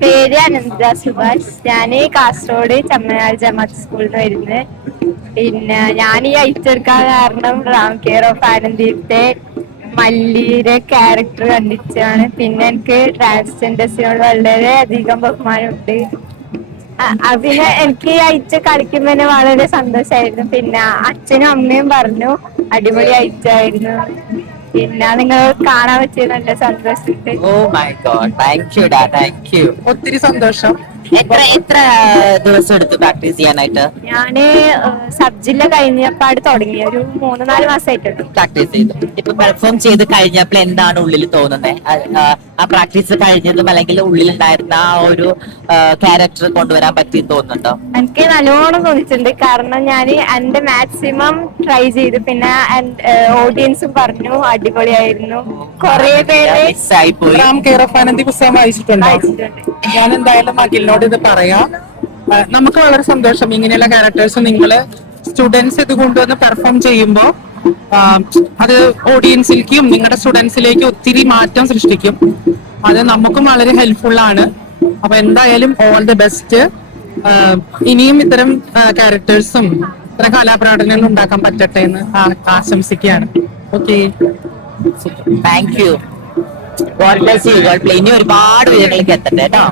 പേര് അനന്ത സുഭാഷ്. ഞാന് കാസർഗോഡ് ചമ്മനാട് ജമാഅത്ത് സ്കൂളിൽ നിന്ന് വരുന്നത്. പിന്നെ ഞാൻ ഈ അയച്ചെടുക്കാൻ കാരണം റാം കെയർ ഓഫ് ആനന്ദീപ്തെ മല്ലിയുടെ ക്യാരക്ടർ കണ്ടിട്ടാണ്. പിന്നെ എനിക്ക് ട്രാൻസ്ജെൻഡേഴ്സിനോട് വളരെ അധികം ബഹുമാനമുണ്ട്. പിന്നെ എനിക്ക് അയച്ച കളിക്കുമ്പോ വളരെ സന്തോഷമായിരുന്നു. പിന്നെ അച്ഛനും അമ്മയും പറഞ്ഞു അടിപൊളി അയച്ചായിരുന്നു. പിന്നെ നിങ്ങൾ കാണാൻ പറ്റിയത് നല്ല സന്തോഷമുണ്ട്. Oh my God, thank you ഡാ, താങ്ക് യു. ഒത്തിരി സന്തോഷം. എത്ര എത്ര ദിവസം എടുത്തു പ്രാക്ടീസ് ചെയ്യാനായിട്ട്? ഞാന് സബ് ജില്ല കഴിഞ്ഞപ്പാട് തുടങ്ങി, ഒരു 3-4 മാസമായിട്ടുണ്ട്. പ്രാക്ടീസ് ചെയ്തു. ഇപ്പൊ പെർഫോം ചെയ്ത് കഴിഞ്ഞപ്പോൾ എന്താണ് ഉള്ളിൽ തോന്നുന്നത്? ആ പ്രാക്ടീസ് കഴിഞ്ഞതും അല്ലെങ്കിൽ ഉള്ളിലുണ്ടായിരുന്ന ആ ഒരു ക്യാരക്ടർ കൊണ്ടുവരാൻ പറ്റിയെന്ന് തോന്നുന്നുണ്ടോ? എനിക്ക് നല്ലോണം തോന്നിയിട്ടുണ്ട്. കാരണം ഞാൻ എന്റെ മാക്സിമം ട്രൈ ചെയ്തു. പിന്നെ ഓഡിയൻസും പറഞ്ഞു അടിപൊളിയായിരുന്നു. കുറെ പേര് മിസ്സായി പോയി. റാം കെയർ ഓഫ് ആനന്ദി പുസ്തകം വായിച്ചിട്ടുണ്ടോ? ഞാൻ എന്തായാലും അഖിലിനോട് ഇത് പറയാം. നമുക്ക് വളരെ സന്തോഷം ഇങ്ങനെയുള്ള ക്യാരക്ടേഴ്സ് നിങ്ങള് സ്റ്റുഡൻസ് ഇത് കൊണ്ടുവന്ന് പെർഫോം ചെയ്യുമ്പോൾ അത് ഓഡിയൻസിലേക്കും നിങ്ങളുടെ സ്റ്റുഡൻസിലേക്കും ഒത്തിരി മാറ്റം സൃഷ്ടിക്കും. അത് നമുക്കും വളരെ ഹെൽപ്ഫുൾ ആണ്. അപ്പൊ എന്തായാലും ഓൾ ദി ബെസ്റ്റ്. ഇനിയും ഇത്തരം ക്യാരക്ടേഴ്സും ഇത്തരം കലാപ്രകടനങ്ങൾ ഉണ്ടാക്കാൻ പറ്റട്ടെ എന്ന് ആശംസിക്കുകയാണ്. Okay, thank you. God bless you. God bless. ഇനി ഒരുപാട് ഉയരങ്ങളിലേക്ക് എത്തട്ടെ കേട്ടോ.